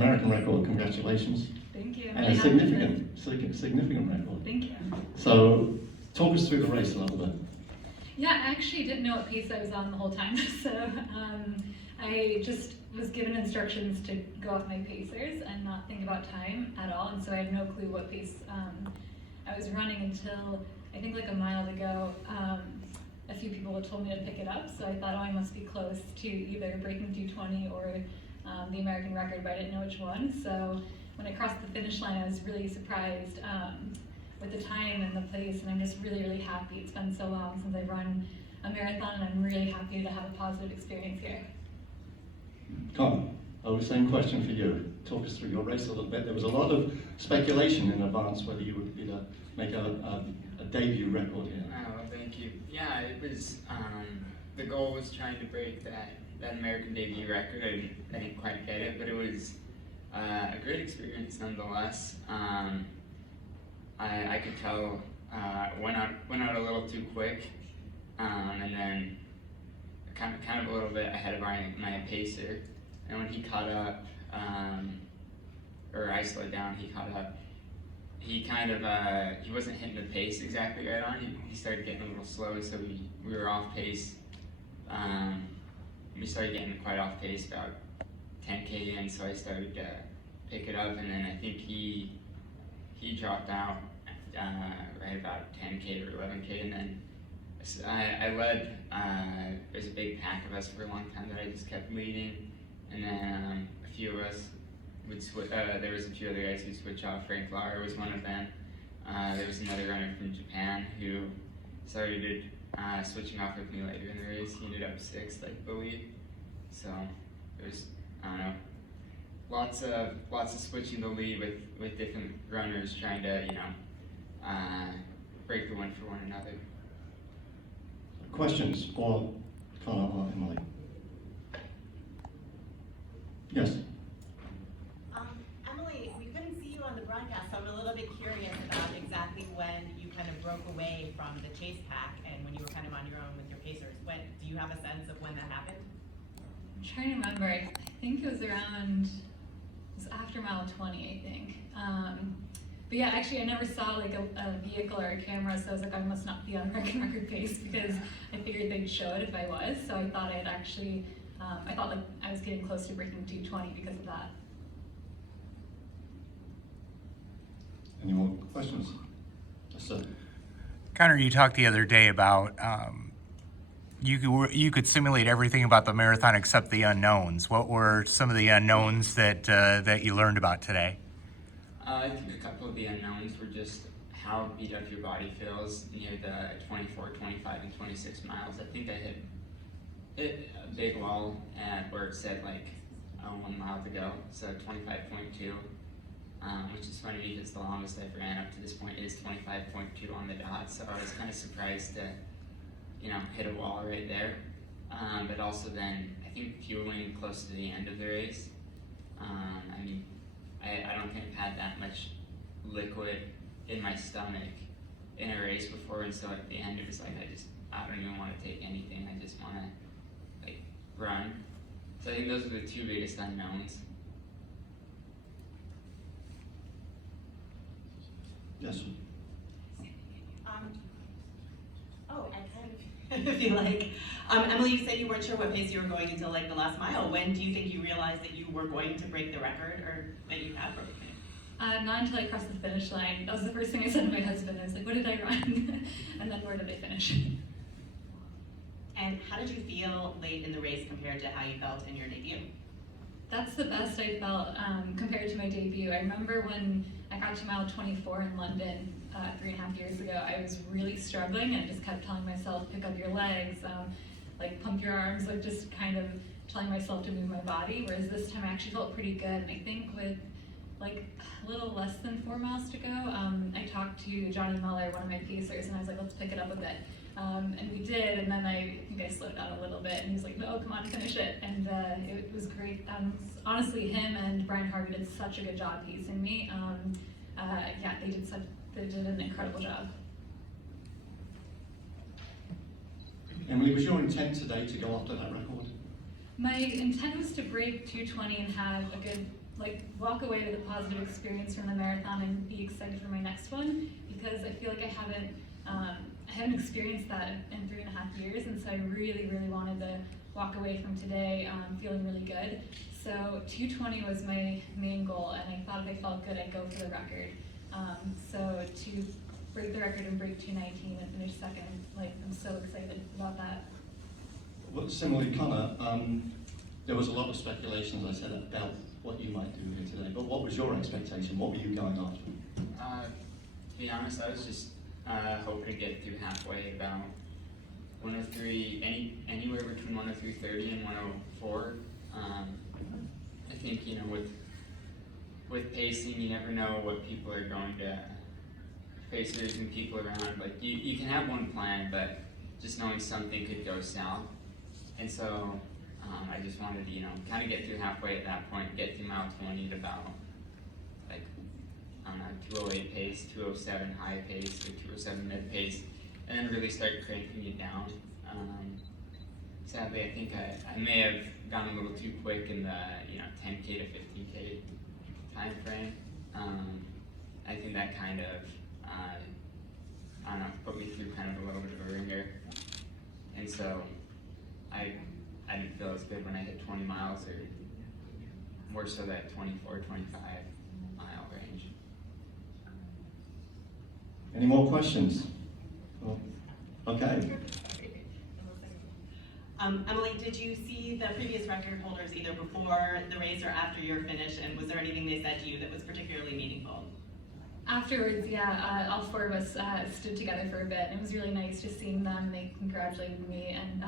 American record. Congratulations. Thank you. And a significant record. Thank you. So, talk us through the race a little bit. Yeah, I actually didn't know what pace I was on the whole time, so I just was given instructions to go off my pacers and not think about time at all, and so I had no clue what pace I was running until I think like a mile to go. A few people had told me to pick it up, so I thought, oh, I must be close to either breaking 2:20 or the American record, but I didn't know which one. So when I crossed the finish line, I was really surprised with the time and the place, and I'm just really, really happy. It's been so long since I've run a marathon, and I'm really happy to have a positive experience here. Conner, same question for you. Talk us through your race a little bit. There was a lot of speculation in advance whether you would be to make a debut record here. Oh, thank you. Yeah, it was, the goal was trying to break that American debut record. I didn't quite get it, but it was a great experience nonetheless. I could tell went out a little too quick, and then kind of a little bit ahead of my pacer. And when he caught up, or I slowed down, he caught up. He kind of he wasn't hitting the pace exactly right on. He started getting a little slow, so we were off pace. We started getting quite off pace about 10K in, so I started to pick it up, and then I think he dropped out right about 10K or 11K, and then I led. There's a big pack of us for a long time that I just kept leading, and then a few of us would there was a few other guys who switch off. Frank Lauer was one of them. There was another runner from Japan who started switching off with me later in the race. He ended up 6th, I believe. So there's, I don't know, lots of switching the lead with different runners trying to, break the one for one another. Questions for Conner or Emily? Yes. Emily, we couldn't see you on the broadcast, so I'm a little bit curious about exactly when you kind of broke away from the chase pack and when you were kind of on your own with your pacers. Do you have a sense of when that happened? I'm trying to remember. I think it was after mile 20, I think. But yeah, actually I never saw like a vehicle or a camera, so I was like, I must not be on American record pace, because I figured they'd show it if I was. So I thought I thought like I was getting close to breaking 2:20 because of that. Any more questions? Yes, sir. Conner, you talked the other day about you could simulate everything about the marathon except the unknowns. What were some of the unknowns that you learned about today? I think a couple of the unknowns were just how beat up your body feels near the 24, 25, and 26 miles. I think I hit a big wall at where it said like 1 mile to go, so 25.2, which is funny because the longest I've ran up to this point is 25.2 on the dot, so I was kind of surprised to hit a wall right there. But also then, I think fueling close to the end of the race, I don't think I've had that much liquid in my stomach in a race before, and so at the end it was like I don't even want to take anything, I just want to run. So I think those are the two biggest unknowns. Yes. I kind of feel like, Emily, you said you weren't sure what pace you were going until like the last mile. When do you think you realized that you were going to break the record, or that you had broken it? Not until I crossed the finish line. That was the first thing I said to my husband. I was like, what did I run? And then where did I finish? And how did you feel late in the race compared to how you felt in your debut? That's the best I felt compared to my debut. I remember when I got to mile 24 in London 3.5 years ago, I was really struggling, and I just kept telling myself, pick up your legs, like pump your arms, like just kind of telling myself to move my body, whereas this time I actually felt pretty good. And I think with like a little less than 4 miles to go, I talked to Johnny Muller, one of my pacers, and I was like, let's pick it up a bit. And we did, and then I think I slowed down a little bit, and he was like, no, come on, finish it. And it was great. Honestly, him and Brian Harvey did such a good job pacing me. Yeah, they did an incredible job. Emily, was your intent today to go after that record? My intent was to break 2:20 and have a good like walk away with a positive experience from the marathon and be excited for my next one, because I feel like I haven't experienced that in 3.5 years, and so I really, really wanted to walk away from today feeling really good. So 2:20 was my main goal, and I thought if I felt good, I'd go for the record. So to break the record and break 2:19 and finish second, like I'm so excited about that. Well, similarly, Conner, there was a lot of speculation, as I said, about what you might do here today, but what was your expectation? What were you going after? To be honest, I was just hoping to get through halfway about 103, anywhere between 103.30 and 104. I think, you know, with pacing, you never know what people are going to, pacers and people around, like you can have one plan, but just knowing something could go south. And so I just wanted to, you know, kind of get through halfway at that point, get through mile 20 at about, like, I don't know, 208 pace, 207 high pace, or 207 mid pace, and then really start cranking it down. Sadly, I think I may have gone a little too quick in the, you know, 10K to 15K time frame. I think that kind of, I don't know, put me through kind of a little bit of a ringer. And so I didn't feel as good when I hit 20 miles, or more so that 24, 25 mile range. Any more questions? Well, okay. Emily, did you see the previous record holders either before the race or after your finish, and was there anything they said to you that was particularly meaningful? Afterwards, yeah, all four of us stood together for a bit, and it was really nice just seeing them. They congratulated me, and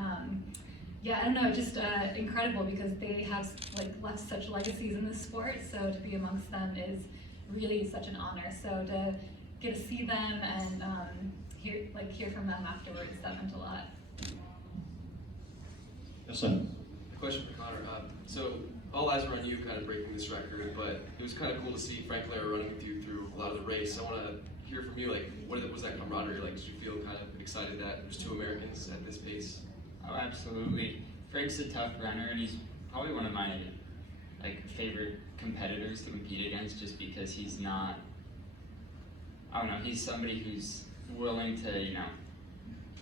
yeah, I don't know, just incredible, because they have like left such legacies in this sport. So to be amongst them is really such an honor. So to get to see them and hear from them afterwards, that meant a lot. Yes, sir. A question for Conner. So all eyes were on you kind of breaking this record, but it was kind of cool to see Frank Lara running with you through a lot of the race. I want to hear from you, like, what was that camaraderie like? Did you feel kind of excited that there's two Americans at this pace? Oh, absolutely. Frank's a tough runner, and he's probably one of my favorite competitors to compete against, just because he's not, I don't know, he's somebody who's willing to, you know,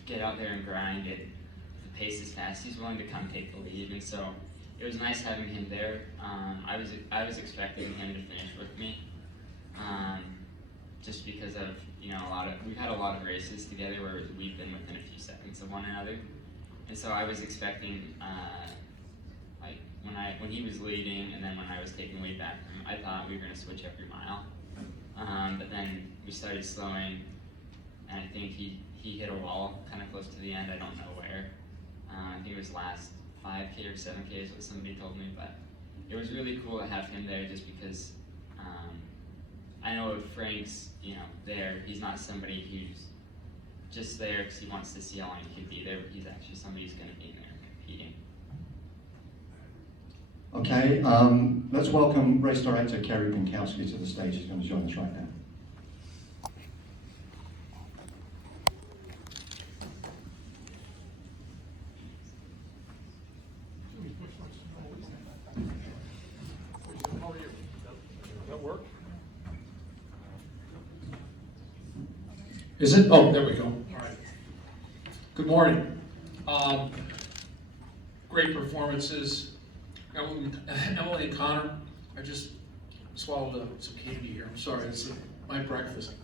get out there and grind it. The pace is fast. He's willing to come take the lead, and so it was nice having him there. I was expecting him to finish with me, just because of, you know, we've had a lot of races together where we've been within a few seconds of one another, and so I was expecting, when he was leading, and then when I was taking lead back from him, I thought we were going to switch every mile, but then we started slowing, and I think he hit a wall kind of close to the end. I don't know where. I think it was last 5K or 7K is what somebody told me, but it was really cool to have him there, just because I know if Frank's, you know, there, he's not somebody who's just there because he wants to see how long he can be there, but he's actually somebody who's going to be there competing. Okay, let's welcome race director Kerry Pinkowski to the stage. She's going to join us right now. Is it? Oh, there we go. All right. Good morning. Great performances. Emily and Conner, I just swallowed some candy here. I'm sorry, it's my breakfast.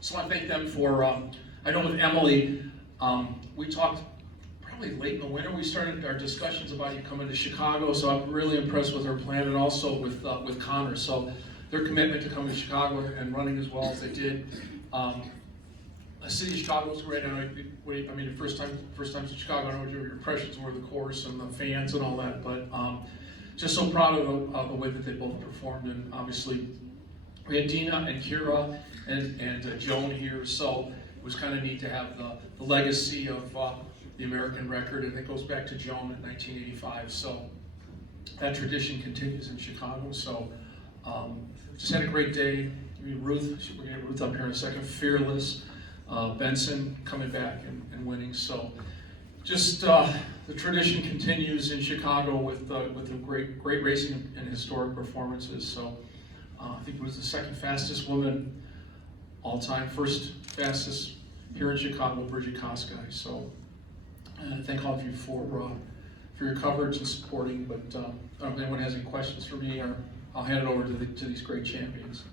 So I thank them for, I know with Emily, we talked probably late in the winter. We started our discussions about you coming to Chicago, so I'm really impressed with her plan, and also with Conner. So their commitment to coming to Chicago and running as well as they did. The city of Chicago was great. I mean, the first time to Chicago, I don't know what your impressions were of the course and the fans and all that, but just so proud of the way that they both performed. And obviously, we had Dina and Kira and Joan here, so it was kind of neat to have the legacy of the American record, and it goes back to Joan in 1985. So that tradition continues in Chicago. So just had a great day. Ruth, we're going to get Ruth up here in a second, fearless. Benson coming back and winning. So just the tradition continues in Chicago with the great racing and historic performances. So I think it was the second fastest woman all time, first fastest here in Chicago, Bridget Koskai. So thank all of you for your coverage and supporting. But I don't know if anyone has any questions for me, or I'll hand it over to these great champions.